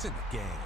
It's in the game.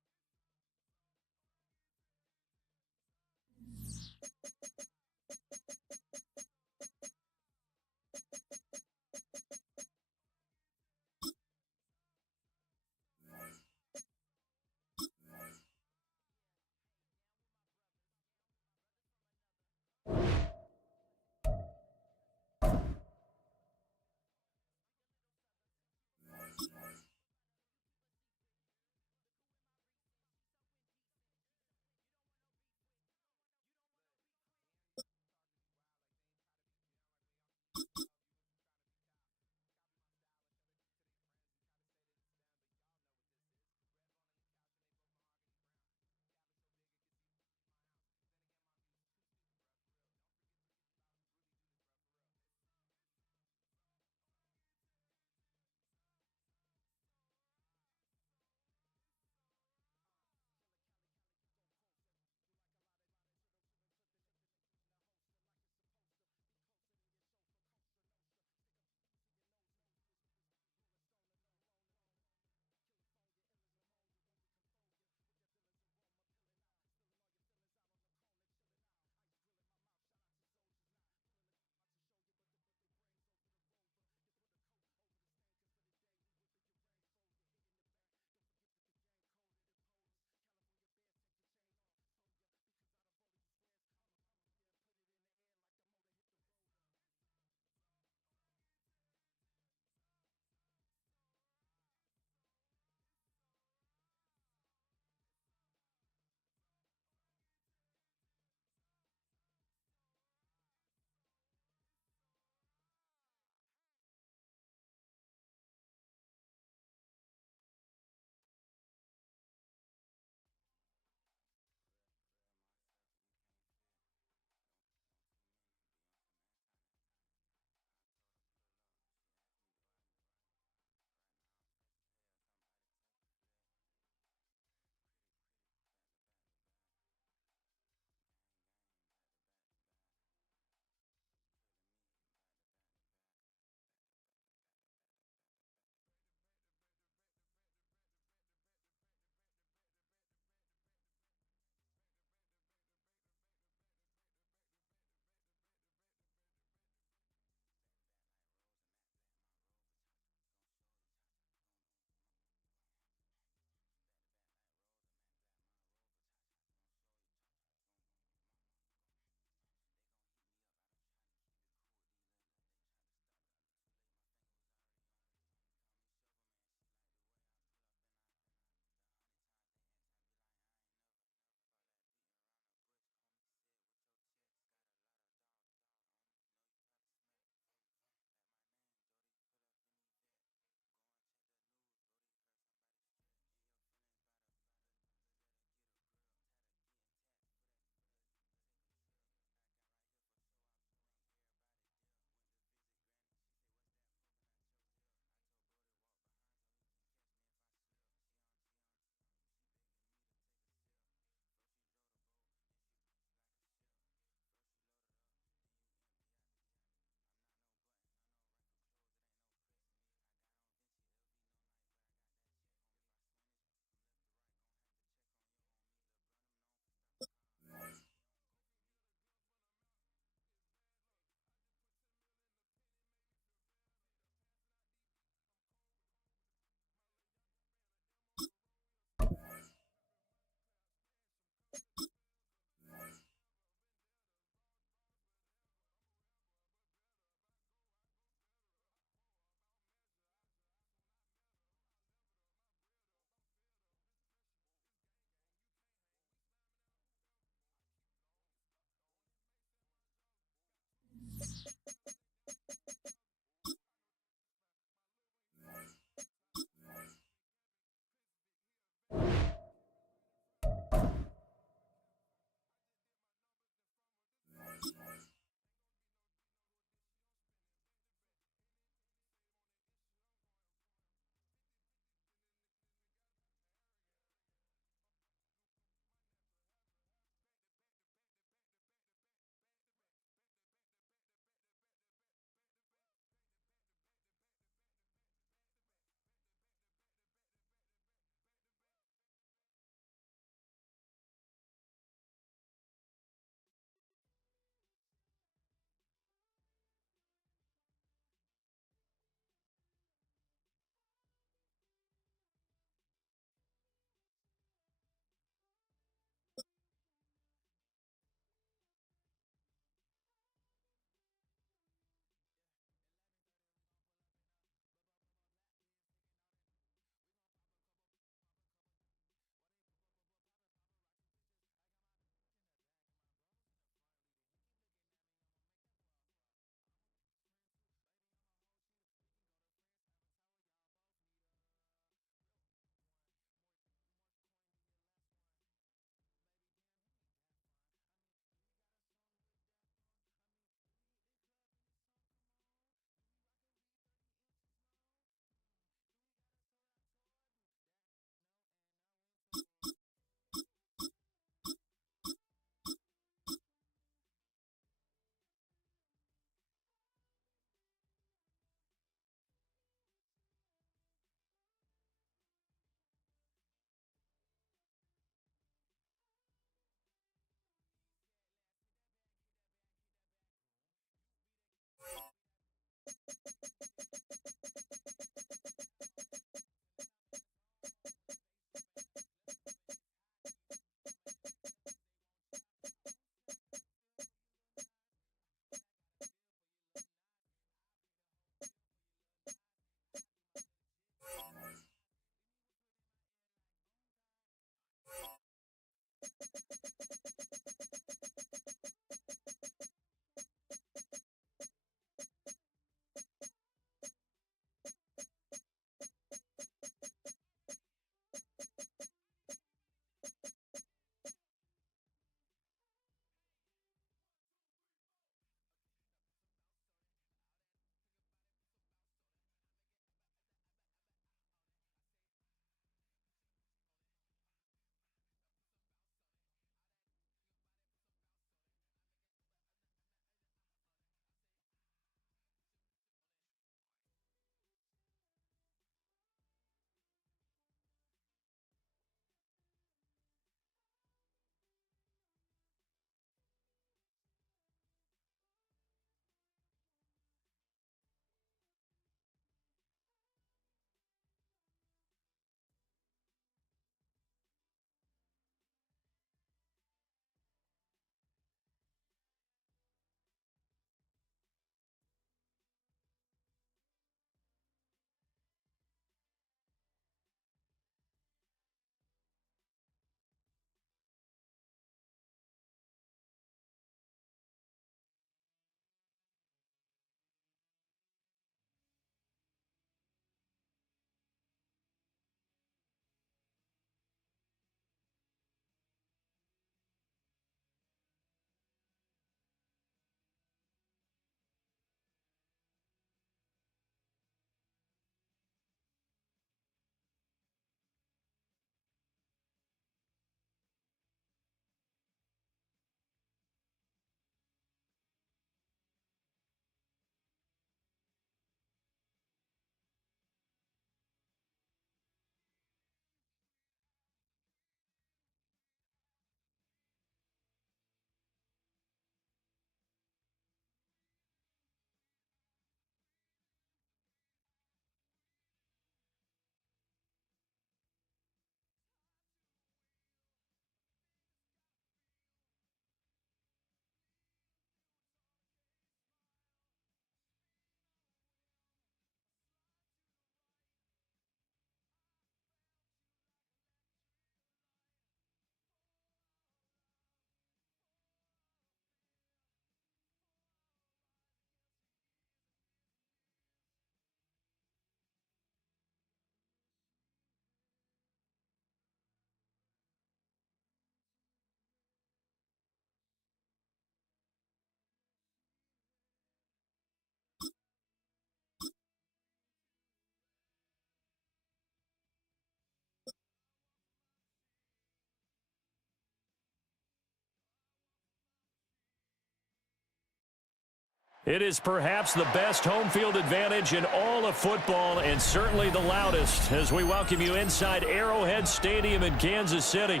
It is perhaps the best home field advantage in all of football and certainly the loudest as we welcome you inside Arrowhead Stadium in Kansas City.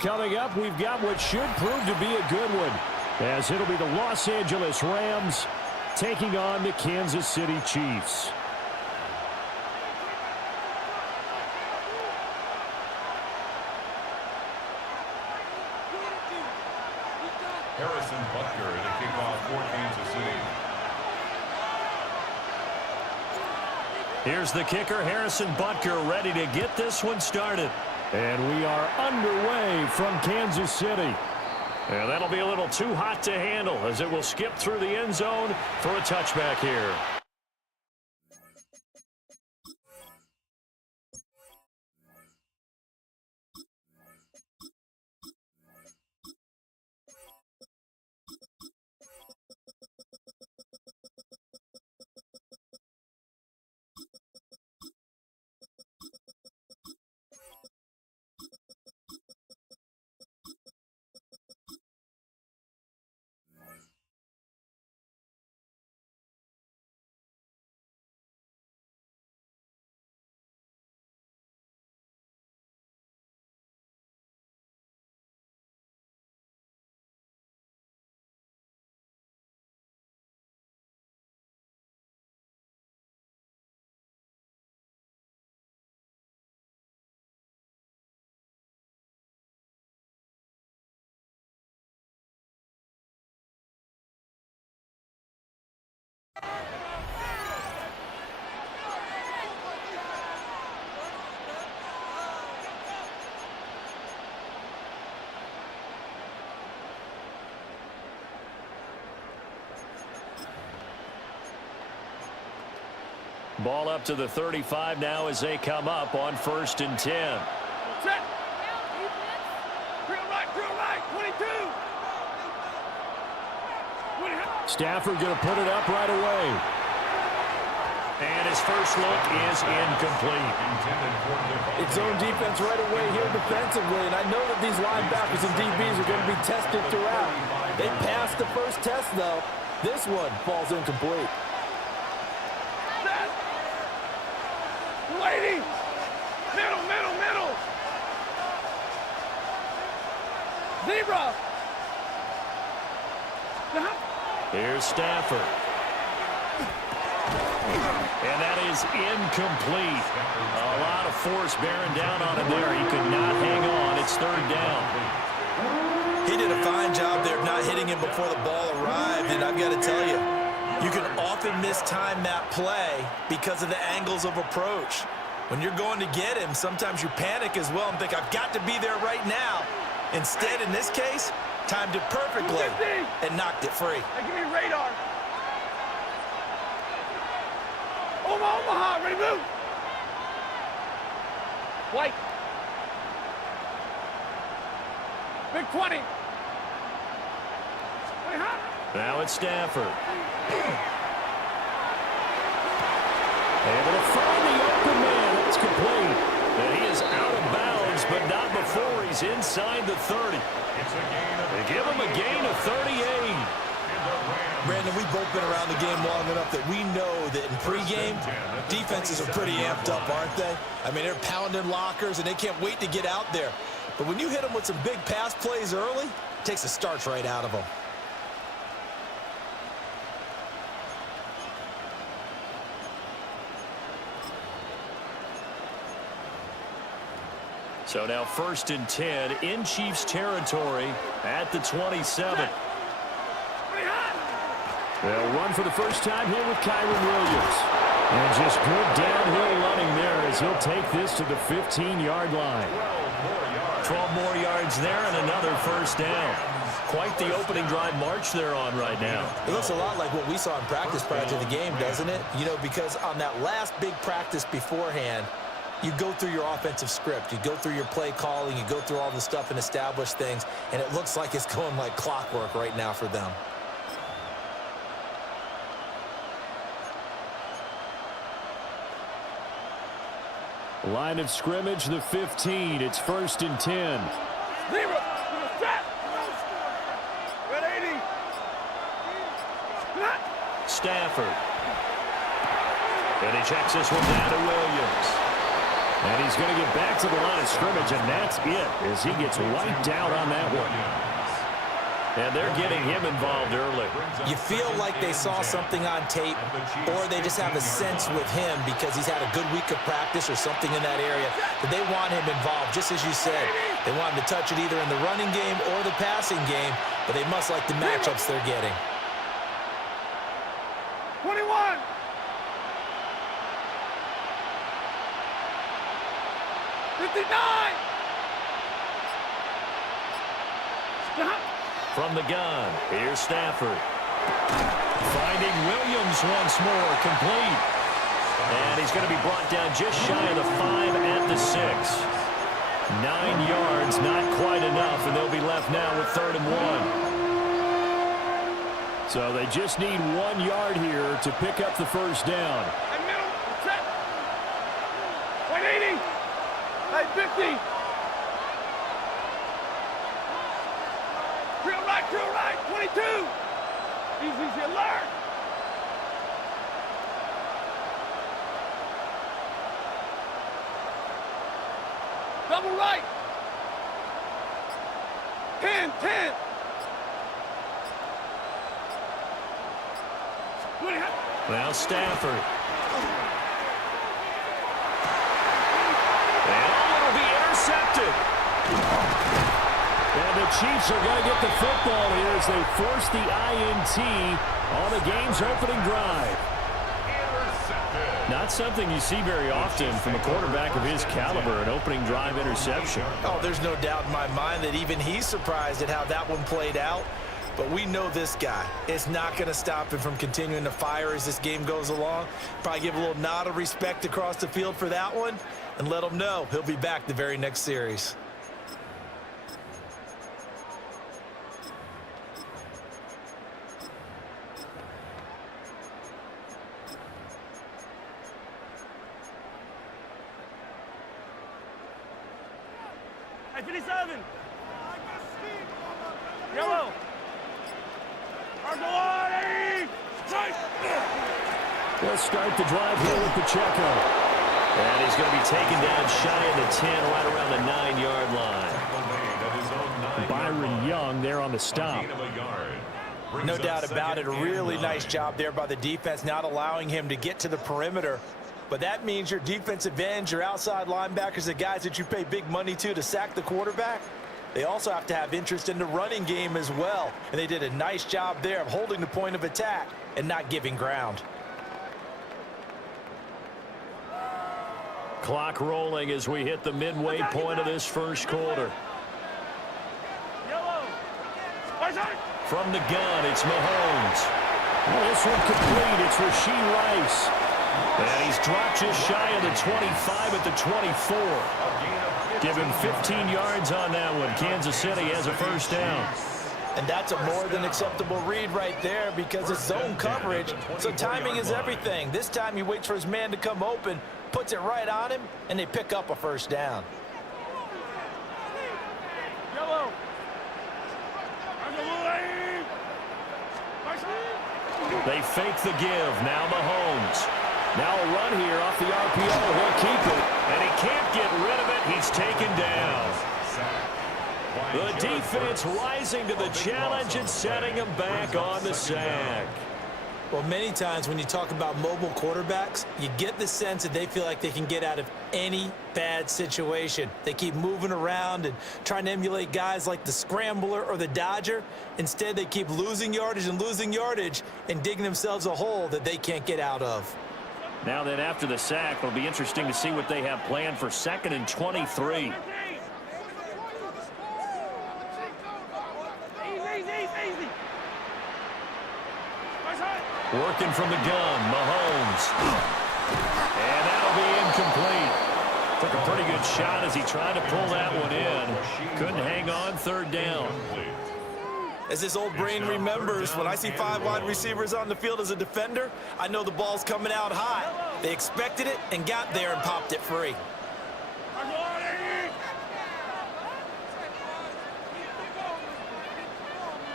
Coming up, we've got what should prove to be a good one as it'll be the Los Angeles Rams taking on the Kansas City Chiefs. Harrison Butker to kick off for Kansas City. Here's the kicker, Harrison Butker, ready to get this one started. And we are underway from Kansas City. And that'll be a little too hot to handle as it will skip through the end zone for a touchback here. Ball up to the 35 now as they come up on 1st and 10. Set. Drill right, 22. Stafford going to put it up right away. And his first look is incomplete. It's zone defense right away here defensively, and I know that these linebackers and DBs are going to be tested throughout. They passed the first test, though. This one falls incomplete. Lady! Middle! Zebra! Here's Stafford. And that is incomplete. A lot of force bearing down on him there. He could not hang on. It's 3rd down. He did a fine job there of not hitting him before the ball arrived, and I've got to tell you, you can often mistime that play because of the angles of approach. When you're going to get him, sometimes you panic as well and think, I've got to be there right now. Instead, in this case, timed it perfectly and knocked it free. Hey, give me radar. Omaha, ready, move. White. Big 20. Now it's Stafford. Able to find the open man. It's complete. And he is out of bounds, but not before he's inside the 30. They give him a gain of 38. Brandon, we've both been around the game long enough that we know that in pregame, defenses are pretty amped up, aren't they? I mean, they're pounding lockers, and they can't wait to get out there. But when you hit them with some big pass plays early, it takes the starch right out of them. So now 1st and 10 in Chiefs territory at the 27. They'll run for the first time here with Kyron Williams. And just good downhill running there as he'll take this to the 15-yard line. 12 more yards there and another 1st down. Quite the opening drive march they're on right now. It looks a lot like what we saw in practice prior to the game, doesn't it? You know, because on that last big practice beforehand, you go through your offensive script. You go through your play calling. You go through all the stuff and establish things. And it looks like it's going like clockwork right now for them. Line of scrimmage, the 15. It's 1st and 10. Zebra! Set! Red 80! Stafford. And he checks this one down to Williams. And he's going to get back to the line of scrimmage, and that's it as he gets wiped out on that one. And they're getting him involved early. You feel like they saw something on tape, or they just have a sense with him because he's had a good week of practice or something in that area that they want him involved, just as you said. They want him to touch it either in the running game or the passing game, but they must like the matchups they're getting. 21. Stop. From the gun, here's Stafford. Finding Williams once more, complete. And he's going to be brought down just shy of the 5 at the 6. 9 yards, not quite enough, and they'll be left now with 3rd and 1. So they just need 1 yard here to pick up the first down. Hey, middle. Set. 180. Hey, 50. Drill right, 22. Easy, alert. Double right. 10. Now Stafford. And it'll be intercepted. And the Chiefs are going to get the football here as they force the INT on the game's opening drive. Not something you see very often from a quarterback of his caliber, an opening drive interception. Oh, there's no doubt in my mind that even he's surprised at how that one played out. But we know this guy is not going to stop him from continuing to fire as this game goes along. Probably give a little nod of respect across the field for that one and let him know he'll be back the very next series. Hey, 57. Yellow. Let's start the drive here with Pacheco. And he's going to be taken down shy of the 10, right around the 9-yard line. Byron Young there on the stop. No doubt about it. A really nice job there by the defense, not allowing him to get to the perimeter. But that means your defensive ends, your outside linebackers, the guys that you pay big money to sack the quarterback, they also have to have interest in the running game as well. And they did a nice job there of holding the point of attack and not giving ground. Clock rolling as we hit the midway point of this first quarter. From the gun, it's Mahomes. Well, this one complete. It's Rashee Rice. And he's dropped just shy of the 25 at the 24. Give him 15 yards on that one. Kansas City has a first down. And that's a more than acceptable read right there because it's zone coverage, so timing is everything. This time he waits for his man to come open, puts it right on him, and they pick up a first down. Yellow. They fake the give. Now Mahomes. Now a run here off the RPO. He'll keep it, and he can't get rid of it. He's taken down. The defense rising to the challenge and setting him back on the sack. Well, many times when you talk about mobile quarterbacks, you get the sense that they feel like they can get out of any bad situation. They keep moving around and trying to emulate guys like the Scrambler or the Dodger. Instead, they keep losing yardage and digging themselves a hole that they can't get out of. Now then, after the sack, it'll be interesting to see what they have planned for 2nd and 23. Working from the gun, Mahomes. And that'll be incomplete. Took a pretty good shot as he tried to pull that one in. Couldn't hang on, 3rd down. As this old brain remembers, when I see 5 wide receivers on the field as a defender, I know the ball's coming out high. They expected it and got there and popped it free.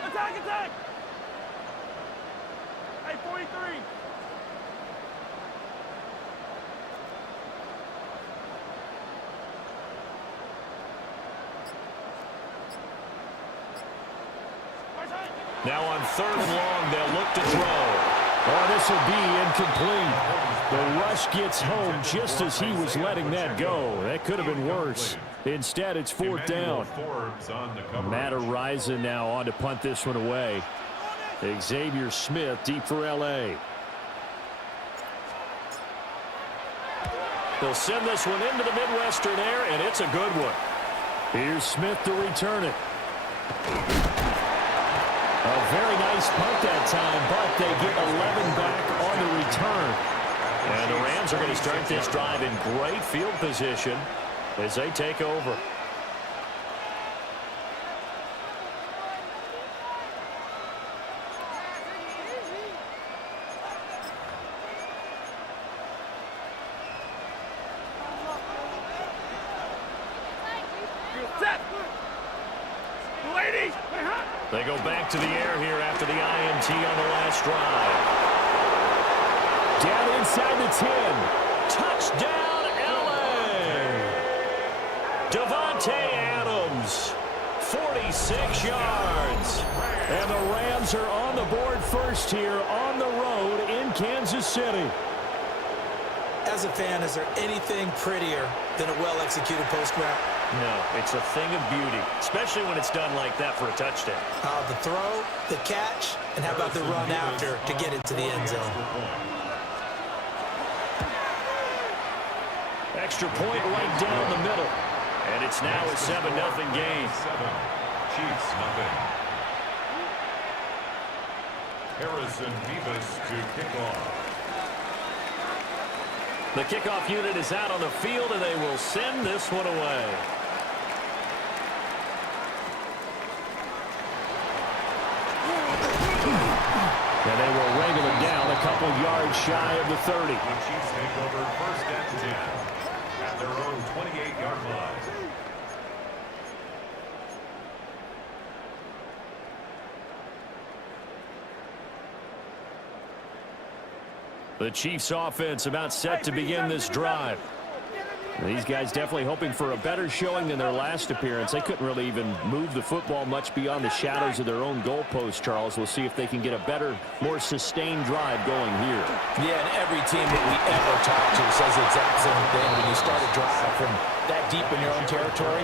Attack! Hey, 40. 23. Now on 3rd and long, they'll look to throw. Oh, this will be incomplete. The rush gets home just as he was letting that go. That could have been worse. Instead, it's 4th down. Matt Araiza now on to punt this one away. Xavier Smith deep for L.A. They'll send this one into the Midwestern air, and it's a good one. Here's Smith to return it. A very nice punt that time, but they get 11 back on the return. And the Rams are going to start this drive in great field position as they take over. They go back to the air here after the INT on the last drive. Down inside the 10. Touchdown, L.A. Devontae Adams, 46 yards. And the Rams are on the board first here on the road in Kansas City. As a fan, is there anything prettier than a well-executed post route? No, it's a thing of beauty, especially when it's done like that for a touchdown. The throw, the catch, and how about the run after to get into the end zone? Extra point right down the middle. And it's now a 7-0 game. Chiefs, nothing. Harrison Beavis to kick off. The kickoff unit is out on the field, and they will send this one away. And they will wrangle it down a couple yards shy of the 30. The Chiefs take over 1st and 10 at their own 28-yard line. The Chiefs offense about set to begin this drive. These guys definitely hoping for a better showing than their last appearance. They couldn't really even move the football much beyond the shadows of their own goalpost, Charles. We'll see if they can get a better, more sustained drive going here. Yeah, and every team that we ever talk to says the exact same thing. When you start a drive from that deep in your own territory,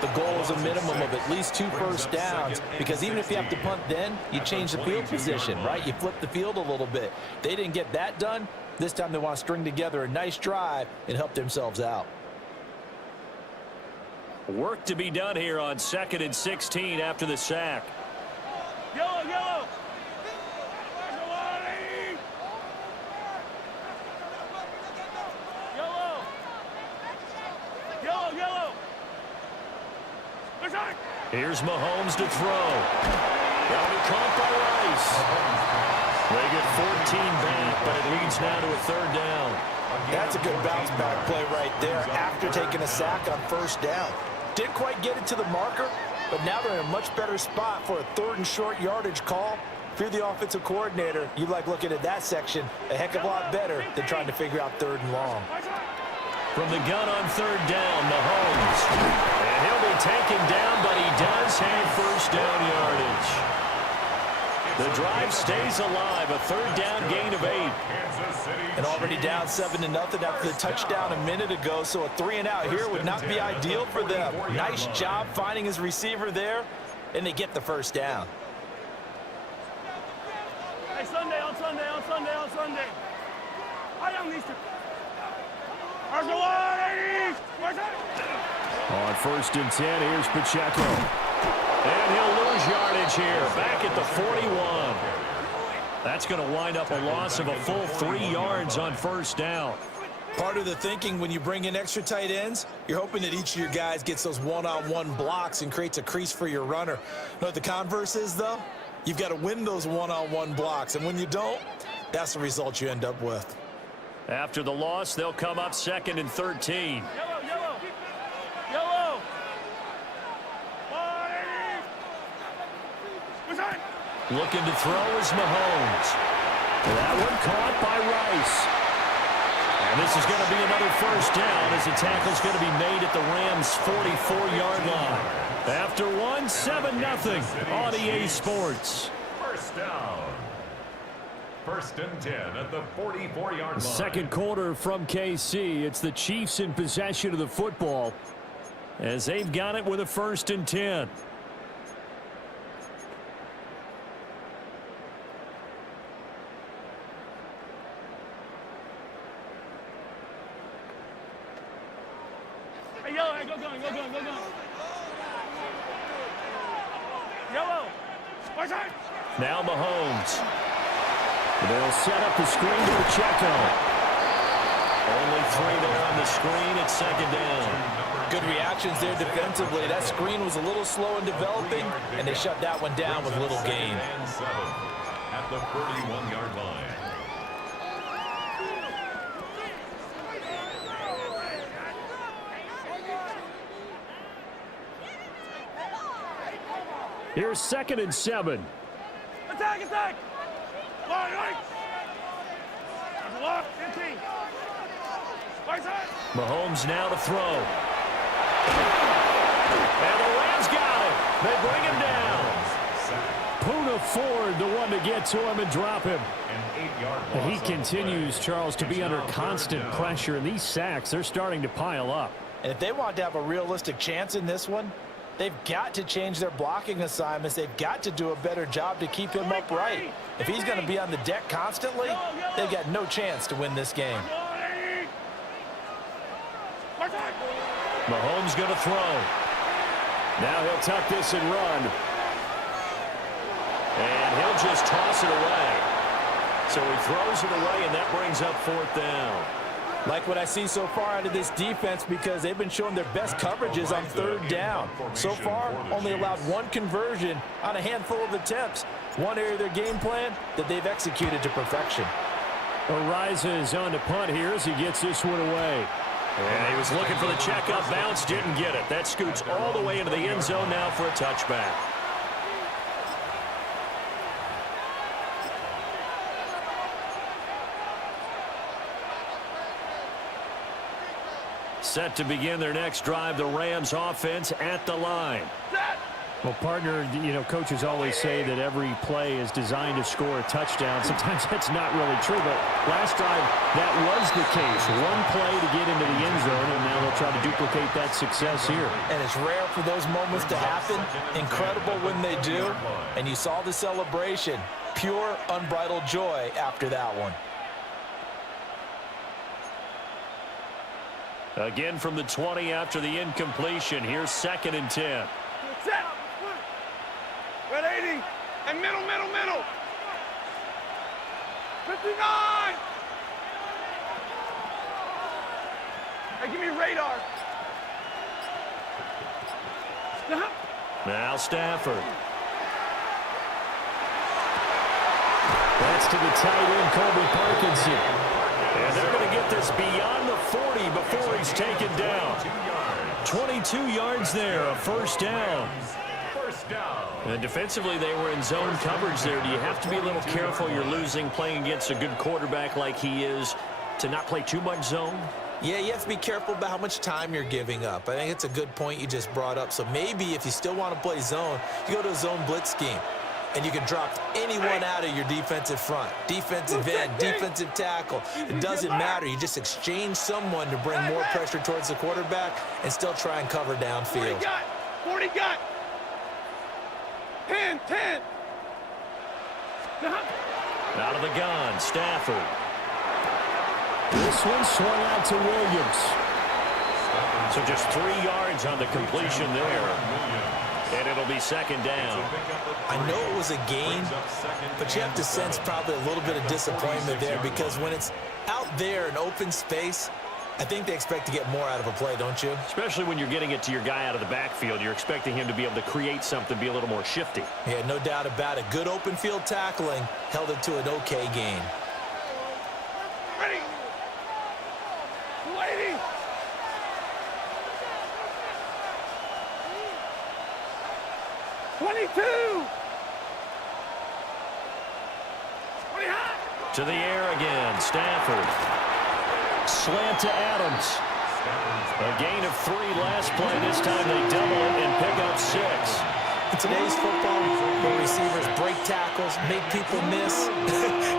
the goal is a minimum of at least 2 first downs, because even if you have to punt then, you change the field position, right? You flip the field a little bit. They didn't get that done. This time they want to string together a nice drive and help themselves out. Work to be done here on 2nd and 16 after the sack. Yellow, yellow. Yellow. Yellow, yellow. Here's Mahomes to throw. That'll be caught by Rice. They get 14 back, but it leads now to a 3rd down. That's a good bounce-back play right there after taking a sack on 1st down. Didn't quite get it to the marker, but now they're in a much better spot for a 3rd and short yardage call. If you're the offensive coordinator, you like looking at that section a heck of a lot better than trying to figure out 3rd and long. From the gun on 3rd down, Mahomes. And he'll be taken down, but he does have 1st down yardage. The drive stays alive, a 3rd down gain of 8. And already down 7-0 after the touchdown a minute ago, so a 3-and-out here would not be ideal for them. Nice job finding his receiver there, and they get the 1st down. Hey, Sunday, on Sunday, on Sunday, on Sunday. I am these two. On 1st and 10, here's Pacheco. And he'll lose yardage here, back at the 41. That's going to wind up a loss of a full 3 yards on 1st down. Part of the thinking when you bring in extra tight ends, you're hoping that each of your guys gets those one-on-one blocks and creates a crease for your runner. You know what the converse is, though? You've got to win those one-on-one blocks, and when you don't, that's the result you end up with. After the loss, they'll come up 2nd and 13. Yellow, yellow. Yellow. Looking to throw is Mahomes. That one caught by Rice. And this is going to be another first down as the tackle's going to be made at the Rams' 44-yard line. After one, 7-0 on EA Sports. First down. First and 10 at the 44-yard line. Second quarter from KC. It's the Chiefs in possession of the football as they've got it with a 1st and 10. Hey, yellow, hey, go gun. Yellow. Right side. Now Mahomes. They'll set up the screen to Pacheco. Only 3 there on the screen at 2nd down. Good reactions there defensively. That screen was a little slow in developing, and they shut that one down with little gain. And 7 at the 31-yard line. Here's 2nd and 7. Attack. Right. Left, 15. Right side. Mahomes now to throw. And the Rams got him. They bring him down. Poona Ford, the one to get to him and drop him. He continues, Charles, to be under constant pressure, and these sacks, they're starting to pile up. And if they want to have a realistic chance in this one, they've got to change their blocking assignments. They've got to do a better job to keep him upright. If he's going to be on the deck constantly, they've got no chance to win this game. Mahomes going to throw. Now he'll tuck this and run. And he'll just toss it away. So he throws it away, and that brings up 4th down. Like what I see so far out of this defense, because they've been showing their best coverages on 3rd down. So far, only allowed 1 conversion on a handful of attempts. One area of their game plan that they've executed to perfection. Ariza is on to punt here as he gets this one away. And he was looking for the checkup bounce, didn't get it. That scoots all the way into the end zone now for a touchback. Set to begin their next drive, the Rams offense at the line. Well, partner, you know, coaches always say that every play is designed to score a touchdown. Sometimes that's not really true, but last drive, that was the case. One play to get into the end zone, and now they'll try to duplicate that success here. And it's rare for those moments to happen. Incredible when they do. And you saw the celebration. Pure, unbridled joy after that one. Again from the 20 after the incompletion. Here's 2nd and 10. Set. Red 80. And middle. 59. Hey, give me radar. Now Stafford. That's to the tight end, Colby Parkinson. And they're going to get this beyond the 40 before he's taken down. 22 yards there, a 1st down. And defensively, they were in zone coverage there. Do you have to be a little careful? You're losing, playing against a good quarterback like he is, to not play too much zone? Yeah, you have to be careful about how much time you're giving up. I think it's a good point you just brought up. So maybe if you still want to play zone, you go to a zone blitz scheme. And you can drop anyone out of your defensive front. Defensive end, defensive tackle. It doesn't matter. You just exchange someone to bring more pressure towards the quarterback and still try and cover downfield. 40 got. 10. Out of the gun, Stafford. This one swung out to Williams. So just 3 yards on the completion there. And it'll be 2nd down. I know it was a gain, but you have to sense probably a little bit of disappointment there because when it's out there in open space, I think they expect to get more out of a play, don't you? Especially when you're getting it to your guy out of the backfield. You're expecting him to be able to create something, be a little more shifty. Yeah, no doubt about it. Good open field tackling held it to an okay gain. Ready. 280. 22. 20 high. To the air again. Stafford. Slant to Adams. A gain of 3 last play. This time they double it and pick up 6. In today's football, where receivers break tackles, make people miss,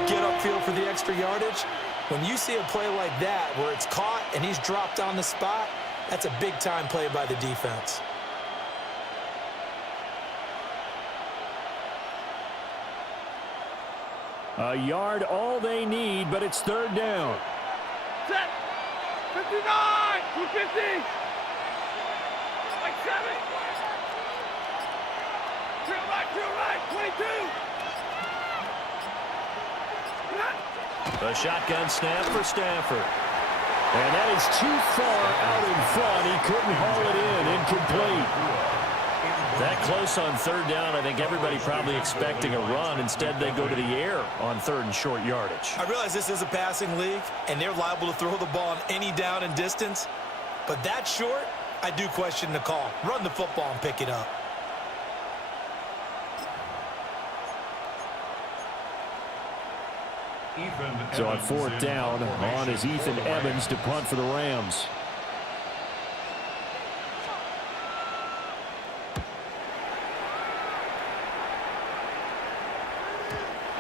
get upfield for the extra yardage, when you see a play like that where it's caught and he's dropped on the spot, that's a big-time play by the defense. A yard all they need, but it's 3rd down. Set. 59. 250. Like 7. Drill right. 22. A shotgun snap for Stafford. And that is too far out in front. He couldn't haul it in. Incomplete. That close on 3rd down, I think everybody probably expecting a run. Instead, they go to the air on 3rd and short yardage. I realize this is a passing league, and they're liable to throw the ball on any down and distance. But that short, I do question the call. Run the football and pick it up. So on 4th down, on is Ethan Evans to punt for the Rams.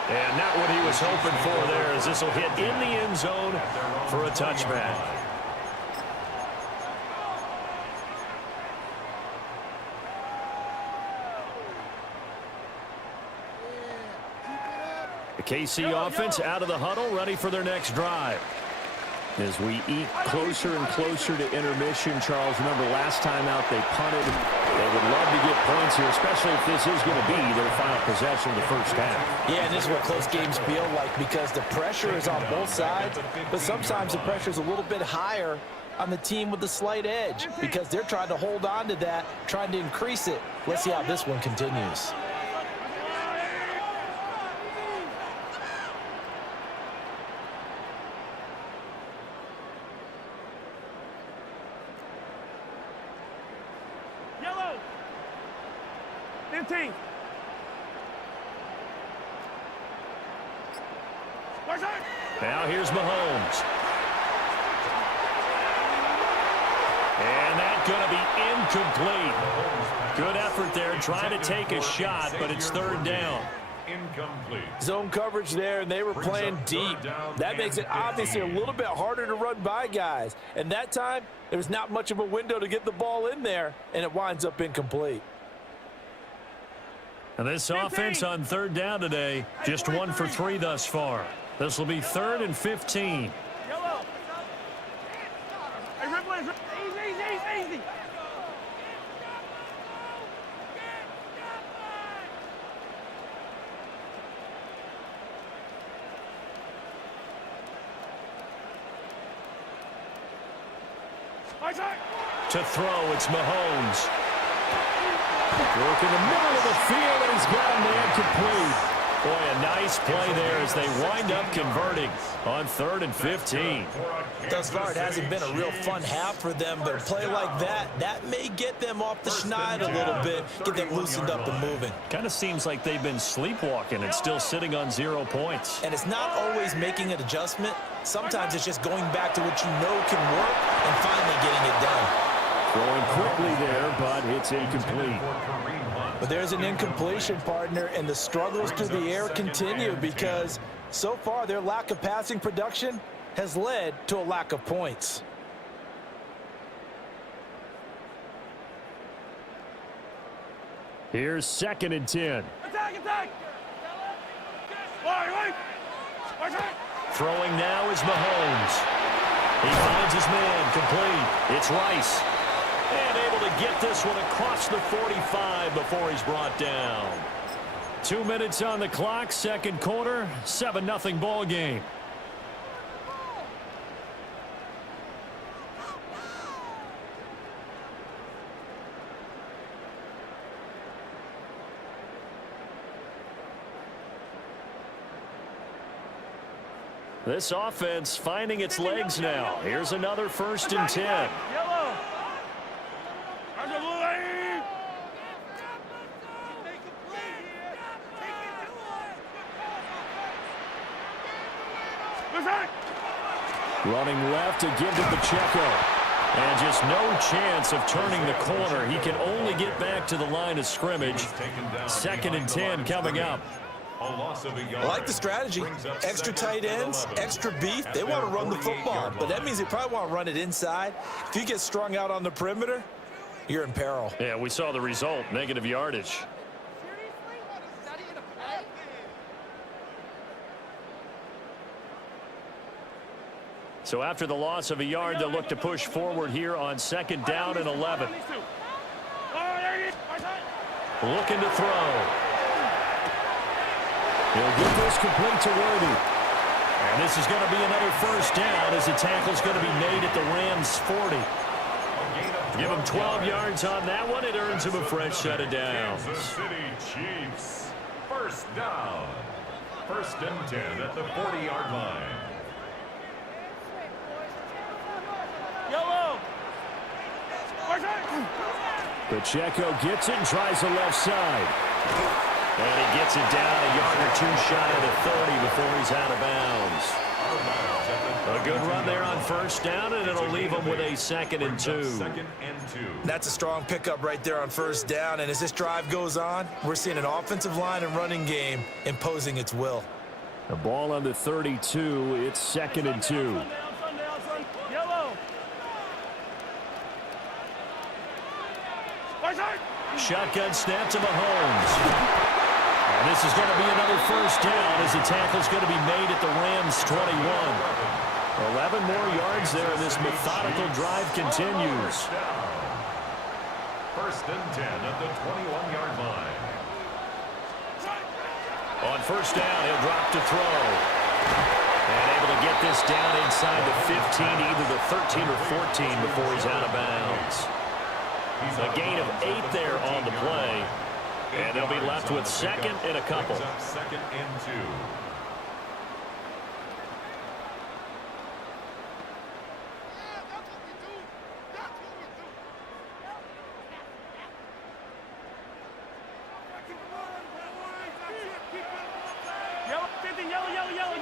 And not what he was hoping for there, as this will hit in the end zone for a touchback. The KC offense out of the huddle, ready for their next drive. As we eat closer and closer to intermission, Charles, remember last time out they punted. They would love to get points here, especially if this is going to be their final possession of the first half. Yeah, and this is what close games feel like because the pressure is on both sides, but sometimes the pressure is a little bit higher on the team with the slight edge because they're trying to hold on to that, trying to increase it. Let's see how this one continues. Yellow. 15. Now here's Mahomes. And that's going to be incomplete. Good effort there, trying to take a shot, but it's 3rd down. Incomplete. Zone coverage there, and they were playing deep. That makes it obviously a little bit harder to run by guys. And that time, there was not much of a window to get the ball in there, and it winds up incomplete. And this offense on 3rd down today, just 1 for 3 thus far. This will be 3rd and 15. Yellow. Hey, Ripley, easy. To throw, it's Mahomes. Work in the middle of the field, and he's got him there complete. Boy, a nice play there as they wind up converting on 3rd and 15. Thus far, it hasn't been a real fun half for them, but a play like that may get them off the schneid a little bit, get them loosened up and moving. Kind of seems like they've been sleepwalking and still sitting on 0 points. And it's not always making an adjustment. Sometimes it's just going back to what you know can work and finally getting it done. Throwing quickly there, but it's incomplete. But there's an incompletion, partner, and the struggles through the air continue because so far their lack of passing production has led to a lack of points. Here's 2nd and 10. Attack. Wait. Throwing now is Mahomes. He finds his man complete. It's Rice. And able to get this one across the 45 before he's brought down. 2 minutes on the clock, 2nd quarter, 7-0 ball game. This offense finding its legs now. Here's another 1st and 10. Yellow. Running left to give to Pacheco. And just no chance of turning the corner. He can only get back to the line of scrimmage. 2nd and 10 coming up. I like the strategy. Extra tight ends, extra beef. They want to run the football, but that means they probably want to run it inside. If you get strung out on the perimeter, you're in peril. Yeah, we saw the result, negative yardage. So after the loss of a yard, they'll look to push forward here on 2nd down and 11. Looking to throw. He'll get this complete to Worthy. And this is going to be another 1st down as the tackle's going to be made at the Rams' 40. Give him 12 yards on that one. It earns him a fresh set of downs. Kansas City Chiefs. 1st down. 1st and 10 at the 40-yard line. Yellow. Pacheco gets it and tries the left side. And he gets it down a yard or two shy of the 30 before he's out of bounds. A good run there on 1st down, and it'll leave him with a 2nd and 2. That's a strong pickup right there on 1st down, and as this drive goes on, we're seeing an offensive line and running game imposing its will. The ball on the 32, it's 2nd and 2. Yellow. Shotgun snap to Mahomes. And this is going to be another 1st down as the tackle's going to be made at the Rams' 21. 11 more yards there, and this methodical drive continues. 1st and 10 at the 21-yard line. On 1st down, he'll drop to throw. And able to get this down inside the 15, either the 13 or 14 before he's out of bounds. A gain of 8 there on the play. And they'll be left with 2nd and a couple. 2nd and 2.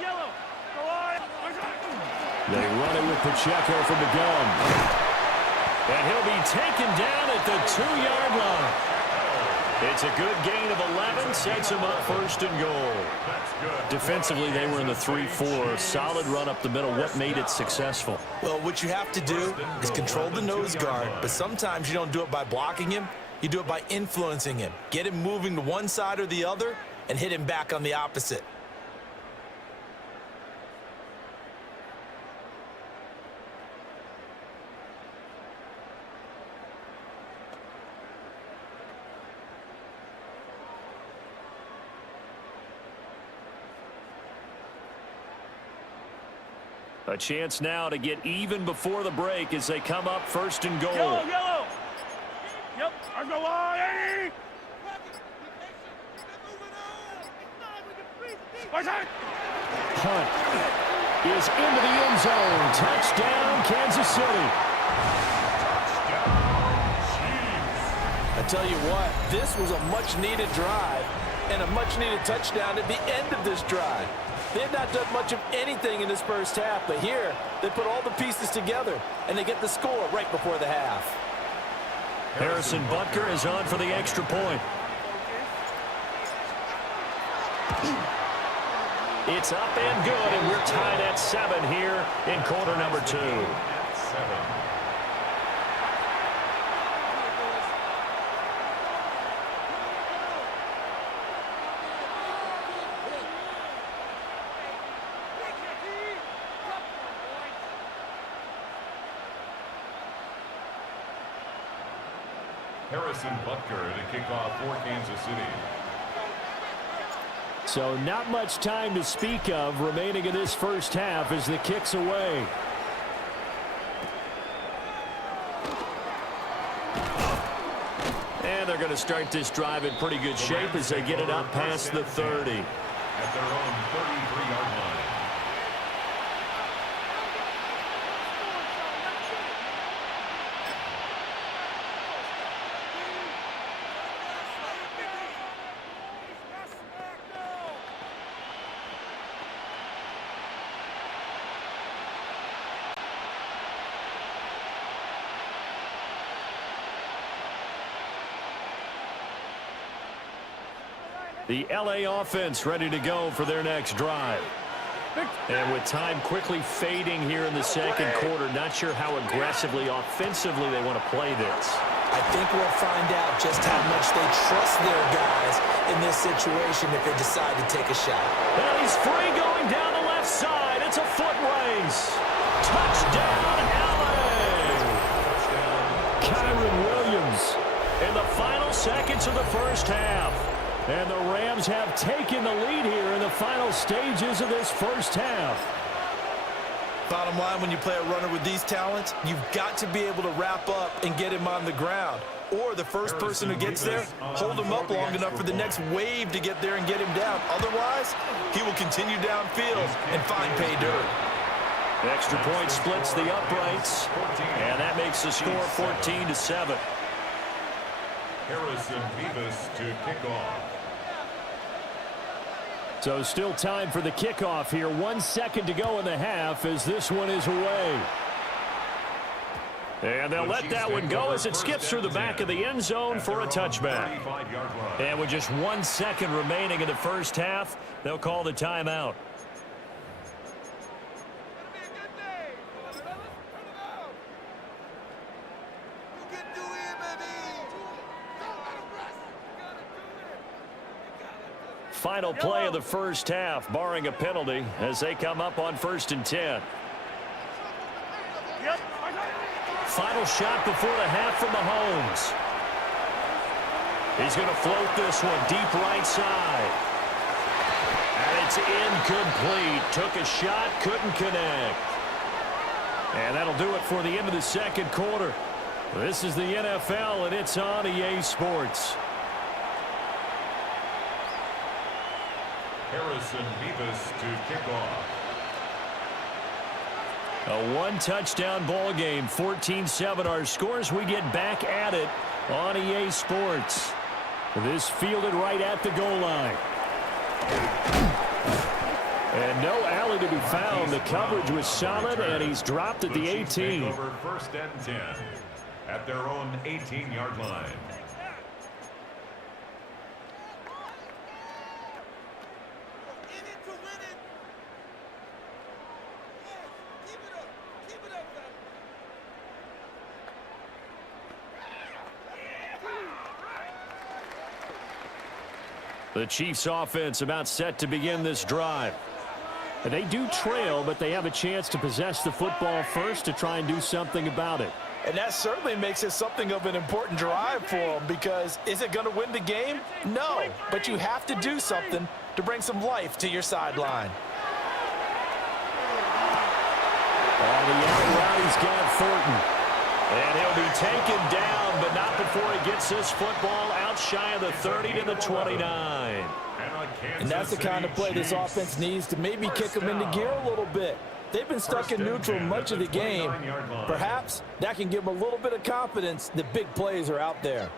Yellow. They run it with Pacheco from the gun. And he'll be taken down at the 2-yard line. It's a good gain of 11, sets him up 1st and goal. Defensively, they were in the 3-4. Solid run up the middle. What made it successful? Well, what you have to do is control the nose guard, but sometimes you don't do it by blocking him. You do it by influencing him. Get him moving to one side or the other and hit him back on the opposite. A chance now to get even before the break as they come up 1st and goal. Yellow. Yep. I go wide. Hunt is into the end zone. Touchdown, Kansas City. I tell you what, this was a much-needed drive and a much-needed touchdown at the end of this drive. They had not done much of anything in this 1st half, but here they put all the pieces together, and they get the score right before the half. Harrison Butker is on for the extra point. It's up and good, and we're tied at 7 here in quarter number 2. At 7. Harrison Butker to kick off for Kansas City. So not much time to speak of remaining in this 1st half as the kick's away. And they're going to start this drive in pretty good shape as they get it up past the 30. At their own 33-yard line. The LA offense ready to go for their next drive. And with time quickly fading here in the second quarter, not sure how aggressively, offensively they want to play this. I think we'll find out just how much they trust their guys in this situation if they decide to take a shot. And he's free going down the left side. It's a foot race. Touchdown, LA! Kyron Williams in the final seconds of the first half. And the Rams have taken the lead here in the final stages of this first half. Bottom line, when you play a runner with these talents, you've got to be able to wrap up and get him on the ground. Or the first person who gets there, hold him up long enough for the next wave to get there and get him down. Otherwise, he will continue downfield and find pay dirt. The extra point splits the uprights, and that makes the score 14-7. Harrison Beavis to kick off. So still time for the kickoff here. 1 second to go in the half as this one is away. And they'll let that one go as it skips through the back of the end zone for a touchback. And with just 1 second remaining in the first half, they'll call the timeout. Final play of the first half, barring a penalty, as they come up on 1st and 10. Final shot before the half from Mahomes. He's going to float this one deep right side. And it's incomplete. Took a shot, couldn't connect. And that'll do it for the end of the second quarter. This is the NFL, and it's on EA Sports. Harrison Beavis to kick off. A one-touchdown ball game, 14-7 our scores. We get back at it on EA Sports. This fielded right at the goal line. And no alley to be found. The coverage was solid, and he's dropped at the 18. Over 1st and 10 at their own 18-yard line. The Chiefs offense about set to begin this drive. They do trail, but they have a chance to possess the football first to try and do something about it. And that certainly makes it something of an important drive for them, because is it going to win the game? No, but you have to do something to bring some life to your sideline. On the out route, he's got Thornton. And he'll be taken down, but not before he gets this football out shy of the 30 to the 29. And that's the kind of play this offense needs to maybe kick them into gear a little bit. They've been stuck in neutral much of the game. Perhaps that can give them a little bit of confidence that big plays are out there.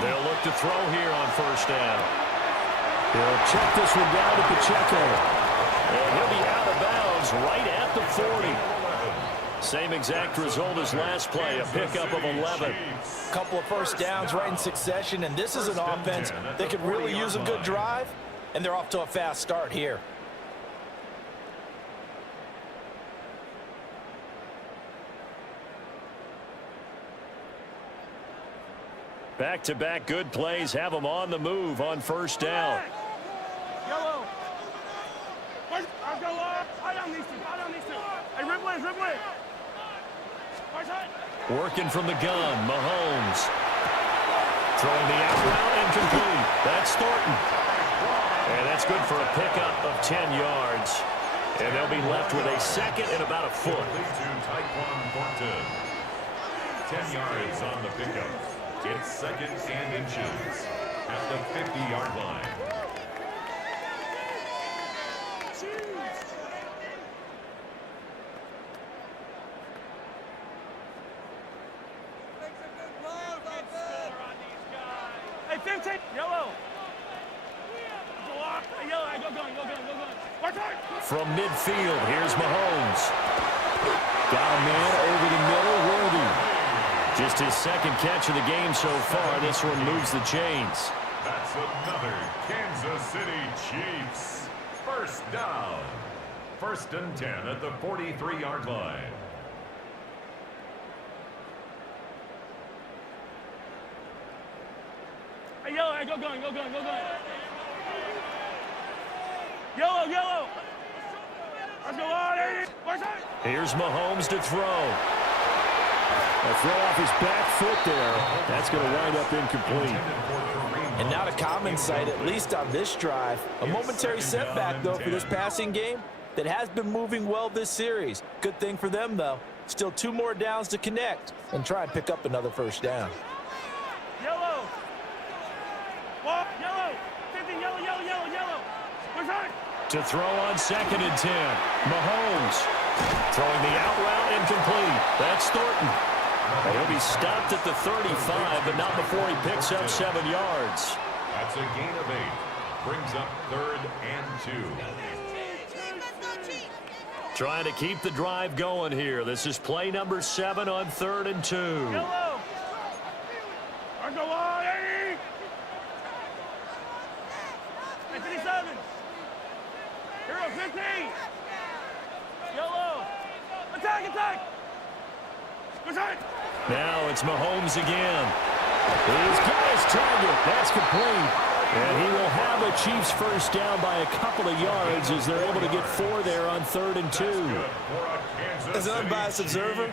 They'll look to throw here on 1st down. He'll check this one down at the checker. And he'll be out of bounds right at the 40. Same exact result as last play, a pickup of 11. Couple of 1st downs right in succession, and this is an offense that could really use a good drive, and they're off to a fast start here. Back-to-back good plays have them on the move on 1st down. Yellow. I don't need to. Hey, rip. Working from the gun, Mahomes. Throwing the out route, incomplete. That's Thornton. And that's good for a pickup of 10 yards. And they'll be left with a second and about a foot. 10 yards on the pickup. It's 2nd and inches at the 50-yard line. Hey, 15. Yellow. Go going. From midfield, here's Mahomes. Got a man over the middle, Worthy. Just his second catch of the game so far. This one moves the chains. That's another Kansas City Chiefs. First down. 1st and 10 at the 43-yard line. Hey, yellow, hey, go gun. Yellow. Let's go on, Here's Mahomes to throw. A throw off his back foot there. That's going to wind up incomplete. And not a common sight, at least on this drive. A momentary setback, though, for this passing game that has been moving well this series. Good thing for them, though. Still 2 more downs to connect and try and pick up another first down. Yellow. Walk, yellow. 50, yellow. What's that? To throw on 2nd and 10. Mahomes throwing the out route incomplete. That's Thornton. And he'll be stopped at the 35, but not before he picks up 7 yards. That's a gain of 8. Brings up 3rd and 2. Trying to keep the drive going here. This is play number 7 on 3rd and 2. Yellow. Let's go on, Eddie. Hey, 57. Hero 15. Yellow. Attack. What's that? Now it's Mahomes again. He's got his target. That's complete. And he will have a Chiefs first down by a couple of yards as they're able to get 4 there on 3rd and 2. As an unbiased observer,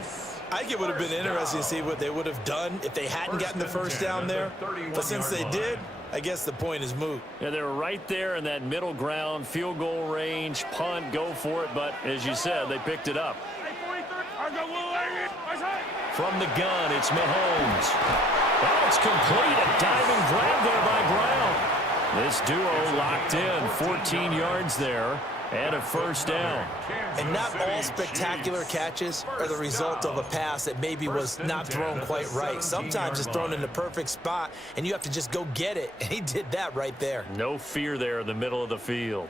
I think it would have been interesting to see what they would have done if they hadn't gotten the first down there. But since they did, I guess the point is moot. Yeah, they're right there in that middle ground, field goal range, punt, go for it. But as you said, they picked it up. From the gun, it's Mahomes. Oh, it's complete. A diving grab there by Brown. This duo locked in. 14 yards there and a first down. And not all spectacular catches are the result of a pass that maybe was not thrown quite right. Sometimes it's thrown in the perfect spot, and you have to just go get it. And he did that right there. No fear there in the middle of the field.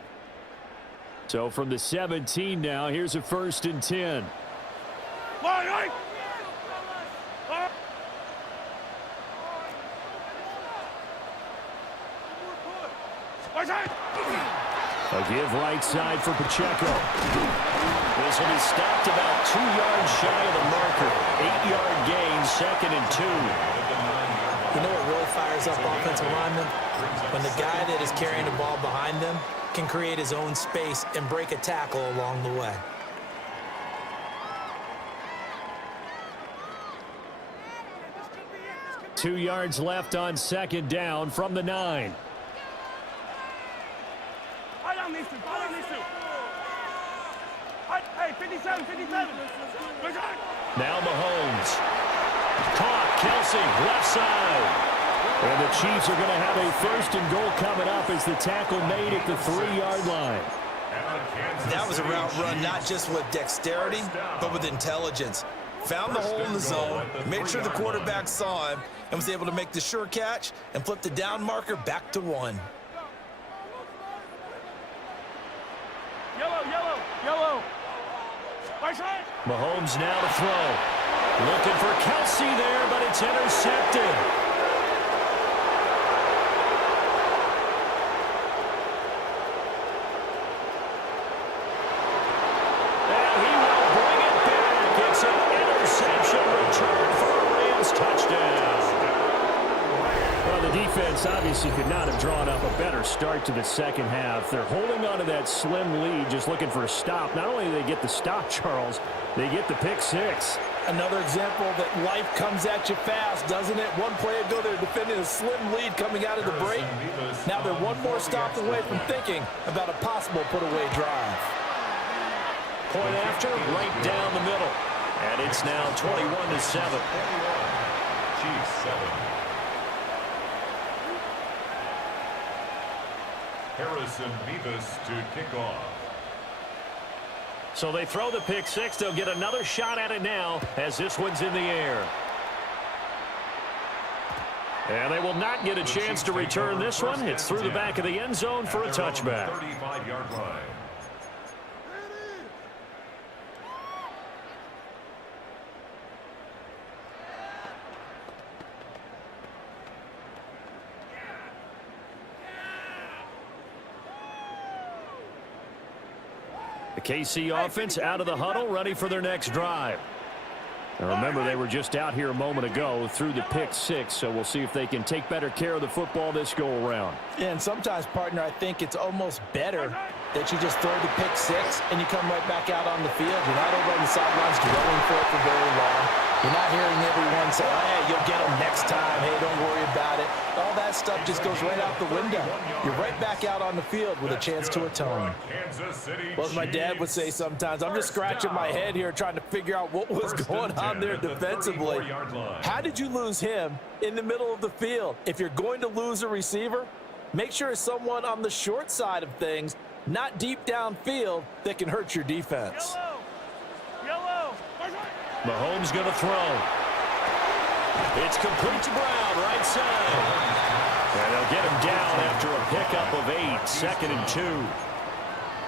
So from the 17 now, here's a 1st and 10. A give right side for Pacheco. This will be stopped about 2 yards shy of the marker. 8-yard gain, 2nd and 2. You know what really fires up offensive linemen? When the guy that is carrying the ball behind them can create his own space and break a tackle along the way. Two yards left on 2nd down from the 9. Hey, 57. Now Mahomes. Caught, Kelsey, left side. And the Chiefs are going to have a 1st and goal coming up as the tackle made at the 3-yard line. That was a route run not just with dexterity, but with intelligence. Found the hole in the zone, made sure the quarterback saw him, and was able to make the sure catch and flip the down marker back to 1. Yellow. Mahomes now to throw. Looking for Kelsey there, but it's intercepted. And he will bring it back. It's an interception return for a Rams touchdown. Well, the defense obviously could not have drawn up a better start to the second half. They're holding on to that slim lead, just looking for a stop. Not only do they get the stop, Charles, they get the pick 6. Another example that life comes at you fast, doesn't it? One play ago, they're defending a slim lead coming out of the break. Now they're one more stop away from thinking about a possible put-away drive. Point after, right down the middle. And it's now 21-7. Chiefs 7. Harrison Mevis to kick off. So they throw the pick 6. They'll get another shot at it now as this one's in the air. And they will not get a chance to return this one. It's through the back of the end zone for a touchback. 35-yard line. KC offense out of the huddle, ready for their next drive. Now remember, they were just out here a moment ago through the pick six, so we'll see if they can take better care of the football this go-around. Yeah, and sometimes, partner, I think it's almost better that you just throw the pick six and you come right back out on the field. You're not over on the sidelines dwelling for it for very long. You're not hearing everyone say, hey, you'll get them next time. Hey, don't worry about it. All that stuff just goes right out the window. You're right back out on the field with a chance to atone. Well, as my dad would say sometimes, I'm just scratching my head here trying to figure out what was going on there defensively. How did you lose him in the middle of the field? If you're going to lose a receiver, make sure it's someone on the short side of things, not deep downfield, that can hurt your defense. Yellow. Mahomes going to throw. It's complete to Brown, right side. And they'll get him down after a pickup of 8, 2nd and 2.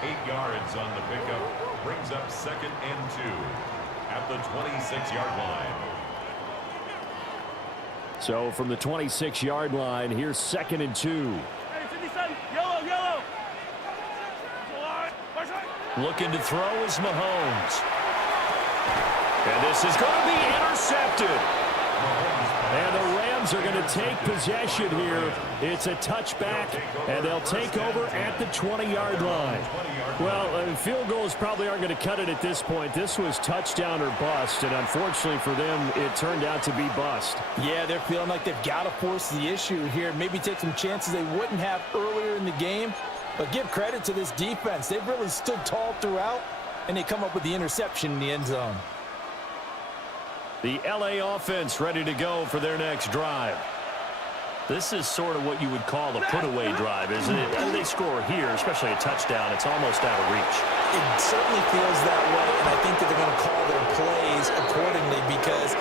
8 yards on the pickup, brings up 2nd and 2 at the 26-yard line. So from the 26-yard line, here's 2nd and 2. Hey, 57. Yellow. Looking to throw is Mahomes. And this is going to be intercepted. And the Rams are going to take possession here. It's a touchback, and they'll take over at the 20-yard line. Well, field goals probably aren't going to cut it at this point. This was touchdown or bust, and unfortunately for them, it turned out to be bust. Yeah, they're feeling like they've got to force the issue here, maybe take some chances they wouldn't have earlier in the game. But give credit to this defense. They've really stood tall throughout, and they come up with the interception in the end zone. The LA offense ready to go for their next drive. This is sort of what you would call a put-away drive, isn't it? They score here, especially a touchdown. It's almost out of reach. It certainly feels that way, and I think that they're going to call their plays accordingly, because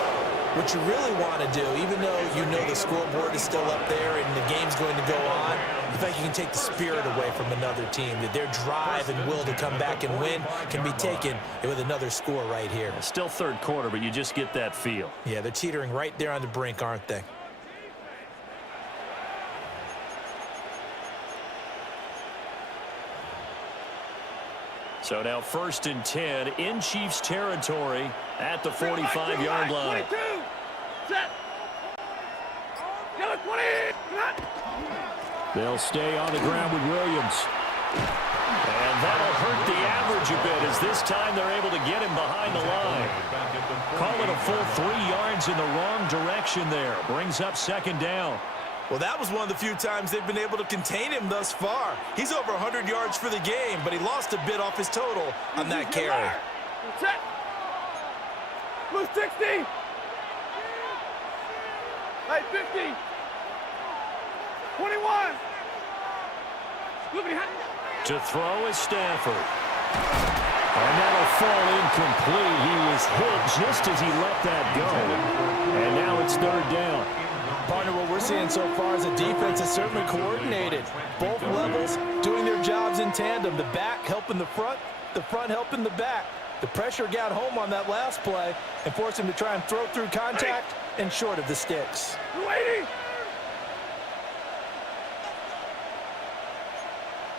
what you really want to do, even though you know the scoreboard is still up there and the game's going to go on, you think you can take the spirit away from another team, that their drive and will to come back and win can be taken with another score right here. It's still third quarter, but you just get that feel. Yeah, they're teetering right there on the brink, aren't they? So now 1st and 10 in Chiefs territory at the 45-yard line. 22. Set. Yellow 20. They'll stay on the ground with Williams. And that'll hurt the average a bit, as this time they're able to get him behind the line. Call it a full 3 yards in the wrong direction there. Brings up 2nd down. Well, that was one of the few times they've been able to contain him thus far. He's over 100 yards for the game, but he lost a bit off his total on that carry. Set. Blue 60. Hey, 50. 21. Look at him. To throw is Stafford. And that'll fall incomplete. He was hit just as he let that go. And now it's 3rd down. Partner, what we're seeing so far is the defense is certainly coordinated. Both levels doing their jobs in tandem. The back helping the front helping the back. The pressure got home on that last play and forced him to try and throw through contact and short of the sticks. Waiting.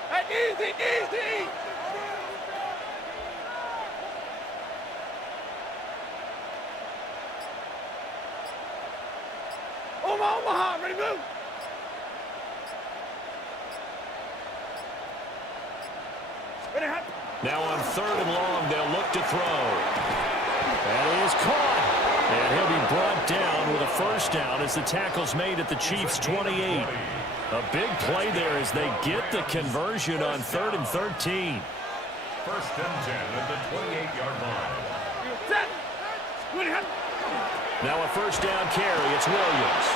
Hey, easy. Omaha, ready to move. Ready, hot. Now on 3rd and long, they'll look to throw. And he is caught. And he'll be brought down with a 1st down as the tackle's made at the Chiefs' 28. A big play there as they get the conversion on 3rd and 13. 1st and 10 at the 28-yard line. Set. Ready, hot. Now a 1st down carry. It's Williams.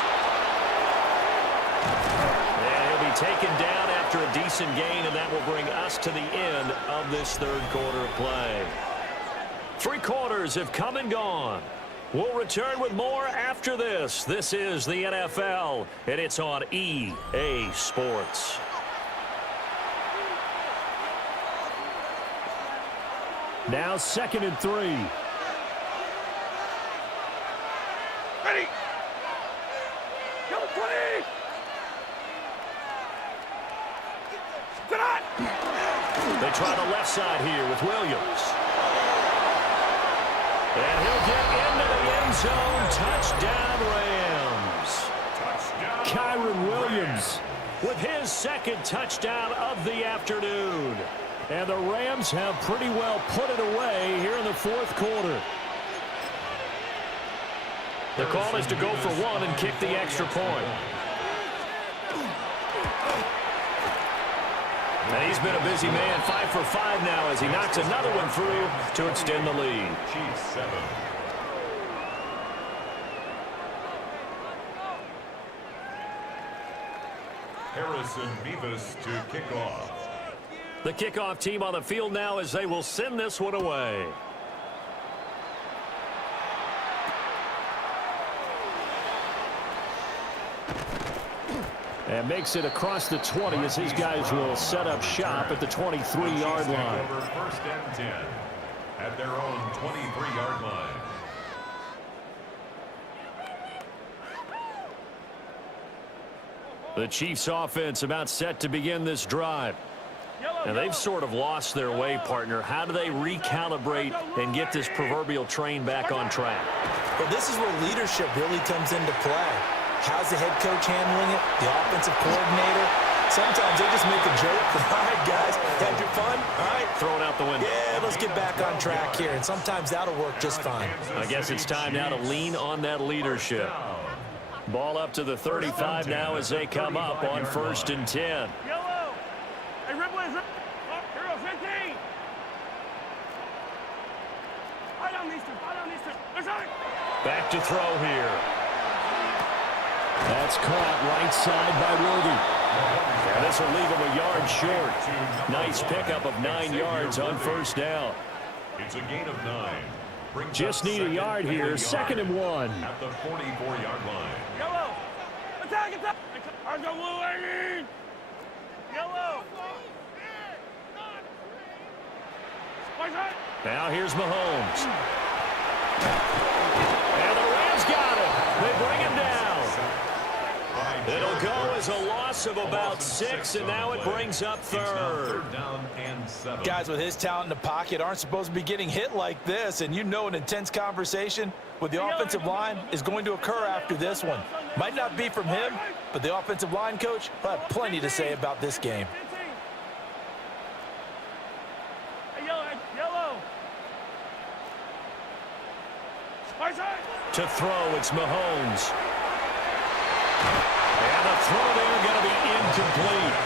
And he'll be taken down after a decent gain, and that will bring us to the end of this 3rd quarter of play. 3 quarters have come and gone. We'll return with more after this. This is the NFL, and it's on EA Sports. Now 2nd and 3. Ready. Yellow 20. Set on. They try the left side here with Williams. And he'll get into the end zone. Touchdown, Rams. Kyron Williams with his second touchdown of the afternoon. And the Rams have pretty well put it away here in the fourth quarter. The call is to go for one and kick the extra point. And he's been a busy man, 5 for 5 now as he knocks another one through to extend the lead. Chiefs 7. Harrison Beavis to kick off. The kickoff team on the field now as they will send this one away. And makes it across the 20 as his guys will set up shop at the 23-yard line. Over 1st and 10 at their own 23-yard line. The Chiefs offense about set to begin this drive. And they've sort of lost their way, partner. How do they recalibrate and get this proverbial train back on track? Well, this is where leadership really comes into play. How's the head coach handling it? The offensive coordinator? Sometimes they just make a joke. All right, guys, had your fun? All right. Throw it out the window. Yeah, let's get back on track here. And sometimes that'll work just fine. I guess it's time now to lean on that leadership. Ball up to the 35 now as they come up on 1st and 10. Yellow. Hey, Ripley, oh, hero 15. Right on these two. There's right. Back to throw here. That's caught right side by Worthy. And this will leave him a yard short. Nice pickup of 9 yards on 1st down. It's a gain of 9. Just need a yard here. 2nd and 1. At the 44-yard line. Yellow. Attack. How's the blue lane? Yellow. Now here's Mahomes. And the Rams got him. They bring him down. It'll go as a loss of about 6, and now it brings up 3rd. Guys with his talent in the pocket aren't supposed to be getting hit like this, and you know an intense conversation with the offensive line is going to occur after this one. Might not be from him, but the offensive line coach will have plenty to say about this game. Yellow. To throw, it's Mahomes. And the throw there going to be incomplete.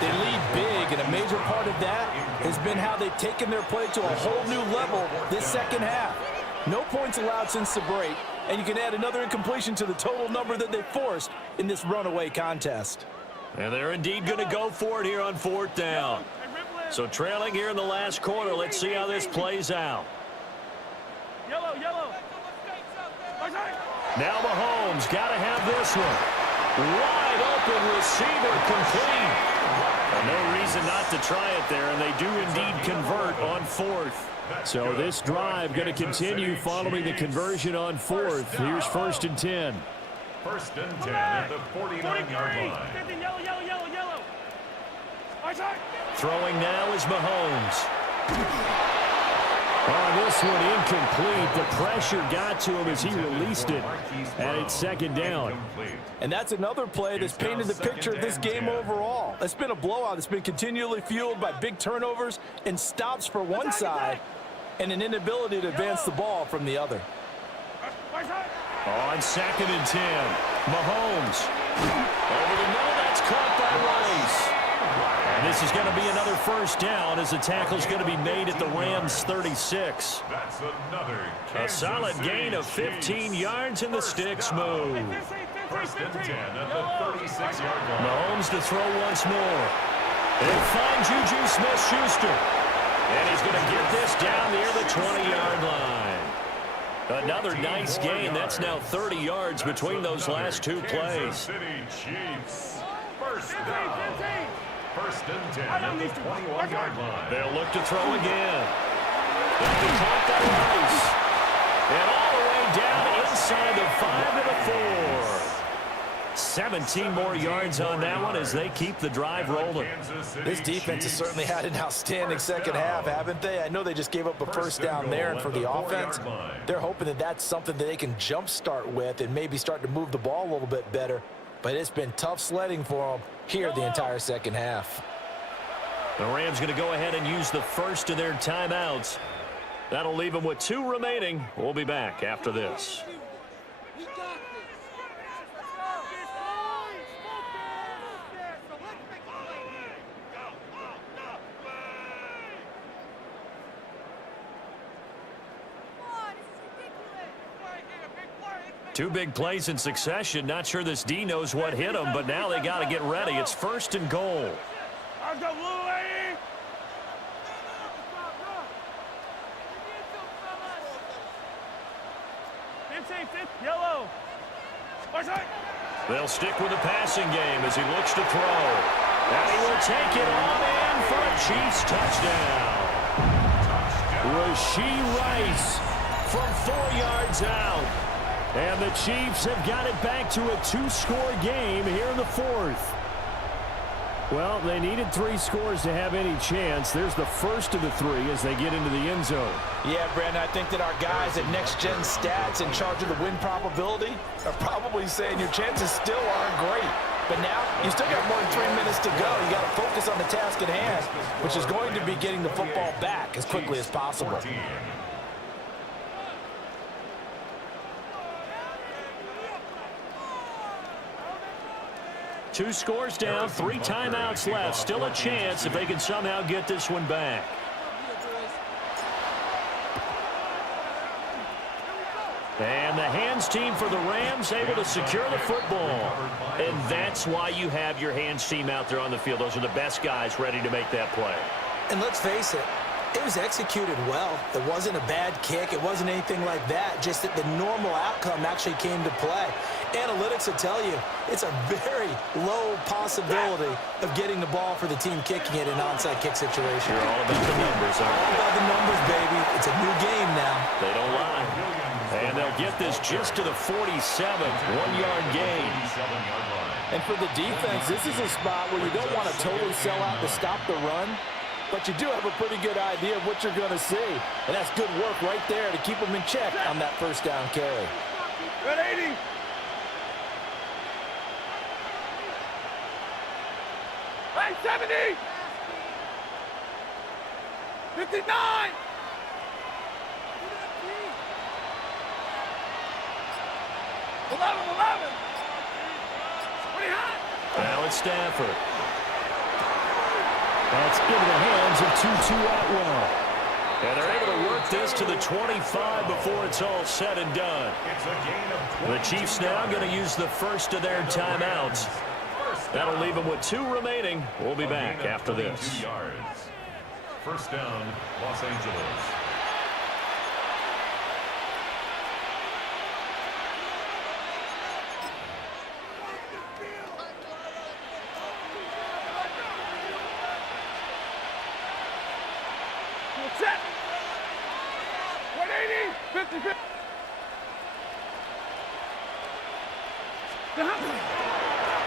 They lead big, and a major part of that has been how they've taken their play to a whole new level this second half. No points allowed since the break, and you can add another incompletion to the total number that they forced in this runaway contest. And they're indeed going to go for it here on 4th down. So trailing here in the last quarter, let's see how this plays out. Yellow. Now Mahomes got to have this one. Wide open receiver complete. And no reason not to try it there, and they do indeed convert on 4th. So this drive going to continue following the conversion on 4th. Here's 1st and 10. 1st and 10 at the 49-yard line. 15, yellow. Throwing now is Mahomes. On this one, incomplete. The pressure got to him as he released it. And it's 2nd down. And that's another play that's painted the picture of this game overall. It's been a blowout. It's been continually fueled by big turnovers and stops for one side and an inability to advance the ball from the other. On 2nd and 10, Mahomes. Over the middle, that's caught by Rice. And this is going to be another 1st down as the tackle's going to be made at the Rams' 36. That's another A solid gain of 15 yards, and the sticks move. 1st and 10 at the 36-yard line. Mahomes to throw once more. They'll find Juju Smith-Schuster. And he's going to get this down near the 20-yard line. Another nice gain. That's now 30 yards between those last two plays. City Chiefs. 1st down. 1st and 10 at the 21-yard line. They'll look to throw again. They'll be caught by Rice. And all the way down inside the 5 to the 4. 17 more yards on that one as they keep the drive rolling. This defense has certainly had an outstanding second half, haven't they? I know they just gave up a first down there, and for the offense, they're hoping that that's something that they can jumpstart with and maybe start to move the ball a little bit better. But it's been tough sledding for them here the entire second half. The Rams going to go ahead and use the first of their timeouts. That'll leave them with 2 remaining. We'll be back after this. Two big plays in succession. Not sure this D knows what hit him, but now they got to get ready. It's 1st and goal. Yellow. They'll stick with the passing game as he looks to throw. And he will take it on in for a Chiefs touchdown. Rashee Rice from 4 yards out. And the Chiefs have got it back to a 2-score game here in the 4th. Well, they needed 3 scores to have any chance. There's the first of the 3 as they get into the end zone. Yeah, Brandon, I think that our guys at Next Gen Stats in charge of the win probability are probably saying your chances still aren't great. But now you still got more than 3 minutes to go. You got to focus on the task at hand, which is going to be getting the football back as quickly as possible. 2 scores down, 3 timeouts left. Still a chance if they can somehow get this one back. And the hands team for the Rams able to secure the football. And that's why you have your hands team out there on the field. Those are the best guys ready to make that play. And let's face it, it was executed well. It wasn't a bad kick. It wasn't anything like that. Just that the normal outcome actually came to play. Analytics will tell you it's a very low possibility of getting the ball for the team kicking it in an onside kick situation. You're all about the numbers, aren't you? All about the numbers, baby. It's a new game now. They don't lie. And they'll get this just to the 47, 1-yard gain. And for the defense, this is a spot where you don't want to totally sell out to stop the run, but you do have a pretty good idea of what you're going to see. And that's good work right there to keep them in check on that first down carry. Red 80. Hey, 70. 59. 11. 20 hot. Now it's Stafford. That's into the hands of Tutu Atwell. And they're able to work this to the 25 before it's all said and done. The Chiefs now going to use the first of their timeouts. That'll leave them with 2 remaining. We'll be back after this. First down, Los Angeles. Set. 180. 50.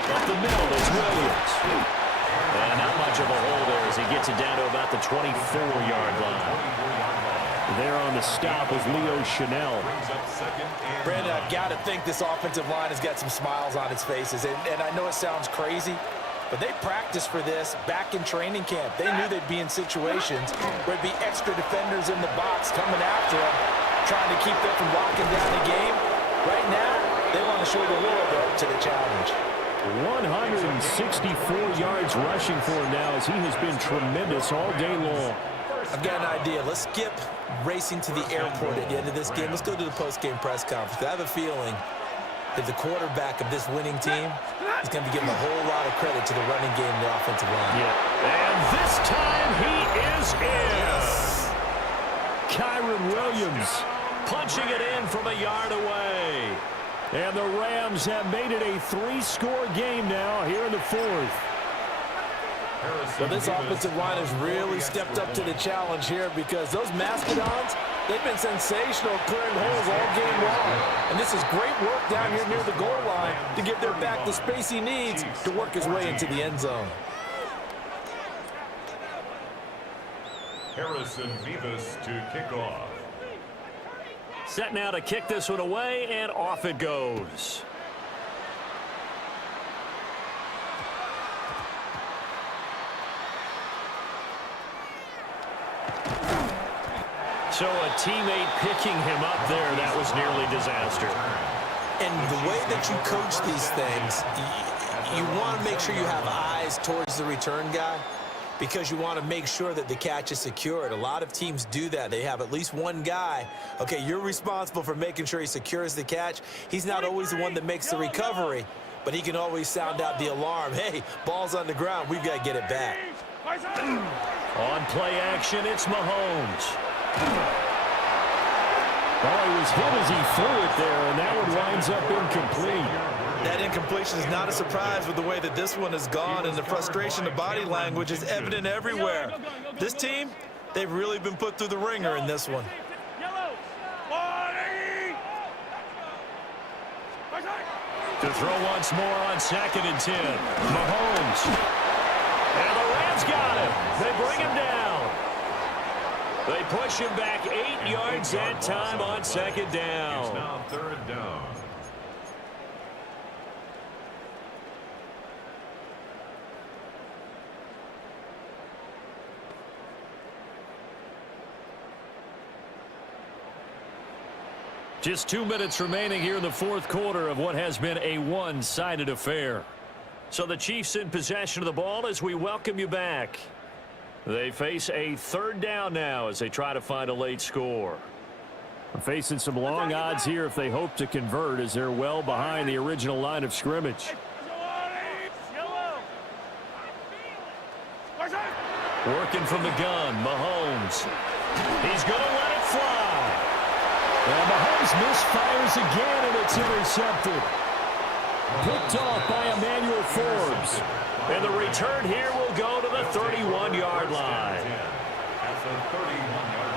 Up the middle is Williams. And not much of a hole there as he gets it down to about the 24-yard line. There on the stop was Leo Chanel. Brandon, I've got to think this offensive line has got some smiles on its faces. And I know it sounds crazy, but they practiced for this back in training camp. They knew they'd be in situations where there'd be extra defenders in the box coming after them, trying to keep them from locking down the game. Right now, they want to show the world up to the challenge. 164 yards rushing for him now as he has been tremendous all day long. I've got an idea. Let's skip racing to the airport at the end of this game. Let's go to the post-game press conference. I have a feeling that the quarterback of this winning team is going to be giving a whole lot of credit to the running game and the offensive line. Yeah. And this time he is in. Yes. Kyron Williams punching it in from a yard away. And the Rams have made it a 3-score game now here in the 4th. Well, this offensive line has really stepped up to the challenge here because those Mastodons, They've been sensational clearing holes all game long. And this is great work down here near the goal line to give their back the space he needs to work his way into the end zone. Harrison Vivas to kick off. Set now to kick this one away, and off it goes. So a teammate picking him up there, that was nearly disaster. And the way that you coach these things, you want to make sure you have eyes towards the return guy because you want to make sure that the catch is secured. A lot of teams do that. They have at least one guy. Okay, you're responsible for making sure he secures the catch. He's not always the one that makes the recovery, but he can always sound out the alarm. Hey, ball's on the ground. We've got to get it back. On play action, it's Mahomes. Well, he was hit as he threw it there, and that one winds up incomplete. That incompletion is not a surprise with the way that this one has gone, and the frustration of body language is evident everywhere. This team, they've really been put through the ringer in this one. To throw once more on 2nd and 10. Mahomes. And the Rams got him. They bring him down. They push him back 8 yards that time on 2nd down. It's now 3rd down. Just 2 minutes remaining here in the 4th quarter of what has been a one-sided affair. So the Chiefs in possession of the ball as we welcome you back. They face a 3rd down now as they try to find a late score. Facing some long odds here if they hope to convert as they're well behind the original line of scrimmage. Working from the gun, Mahomes. He's going to let it fly. And Mahomes misfires again, and it's intercepted. Picked off by Emmanuel Forbes. And the return here will go to the 31-yard line. That's the 31-yard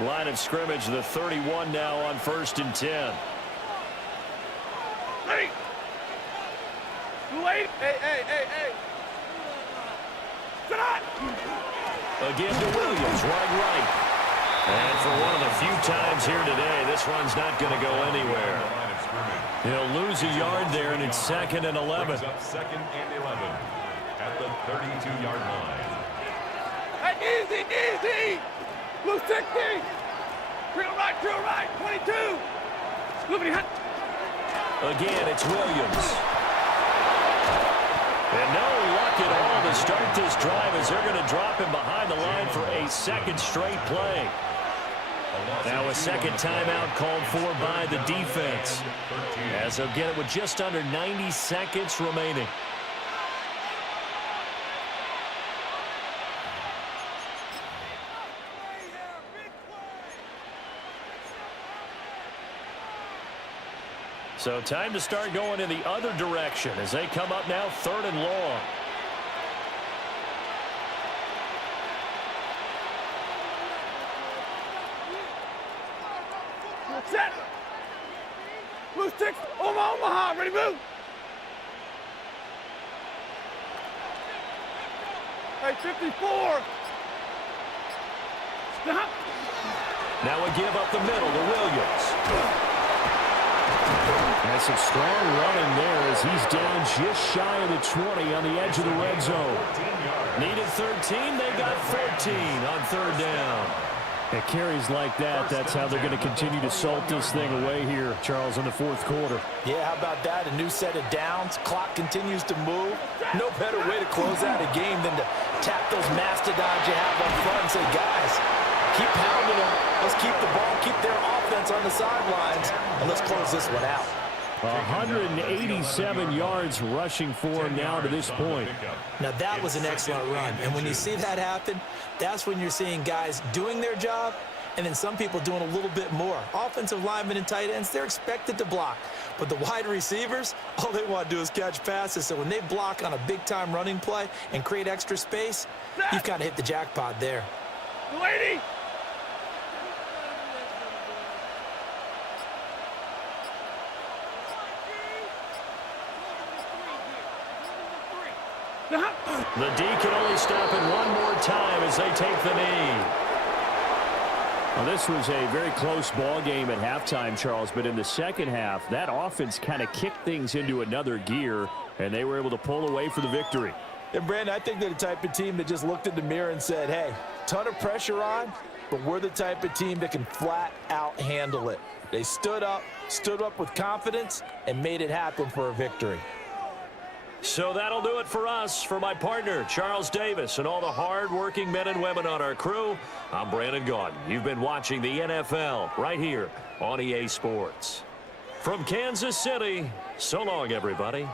line. Line of scrimmage, the 31 now on 1st and 10. Hey! Wait! Hey! Sit on! Again to Williams, right. And for one of the few times here today, this run's not going to go anywhere. He'll lose a yard there, and it's 2nd and 11. Brings up 2nd and 11 at the 32-yard line. Hey, easy! Blue 60! Drill right, 22! Moving hot. Again, it's Williams. And no luck at all to start this drive as they're going to drop him behind the line for a 2nd straight play. Now a 2nd timeout called for by the defense as they'll get it with just under 90 seconds remaining. So time to start going in the other direction as they come up now 3rd and long. Set! Blue 6, Omaha, ready move! Hey, 54! Stop! Now a give up the middle to Williams. And some strong running there as he's down just shy of the 20 on the edge of the red zone. Needed 13, they got 14 on 3rd down. At carries like that, that's how they're going to continue to salt this thing away here, Charles, in the 4th quarter. Yeah, how about that? A new set of downs. Clock continues to move. No better way to close out a game than to tap those mastodons you have up front and say, guys, keep pounding them. Let's keep the ball, keep their offense on the sidelines, and let's close this one out. 187 yards rushing for him now to this point. Now, that was an excellent run. And when you see that happen, that's when you're seeing guys doing their job and then some people doing a little bit more. Offensive linemen and tight ends, they're expected to block. But the wide receivers, all they want to do is catch passes. So when they block on a big-time running play and create extra space, you've kind of hit the jackpot there. Lady! The D can only stop it one more time as they take the knee. Well, this was a very close ball game at halftime, Charles, but in the second half, that offense kind of kicked things into another gear, and they were able to pull away for the victory. And, Brandon, I think they're the type of team that just looked in the mirror and said, hey, ton of pressure on, but we're the type of team that can flat out handle it. They stood up with confidence, and made it happen for a victory. So that'll do it for us. For my partner, Charles Davis, and all the hard-working men and women on our crew, I'm Brandon Gaudin. You've been watching the NFL right here on EA Sports. From Kansas City, so long, everybody.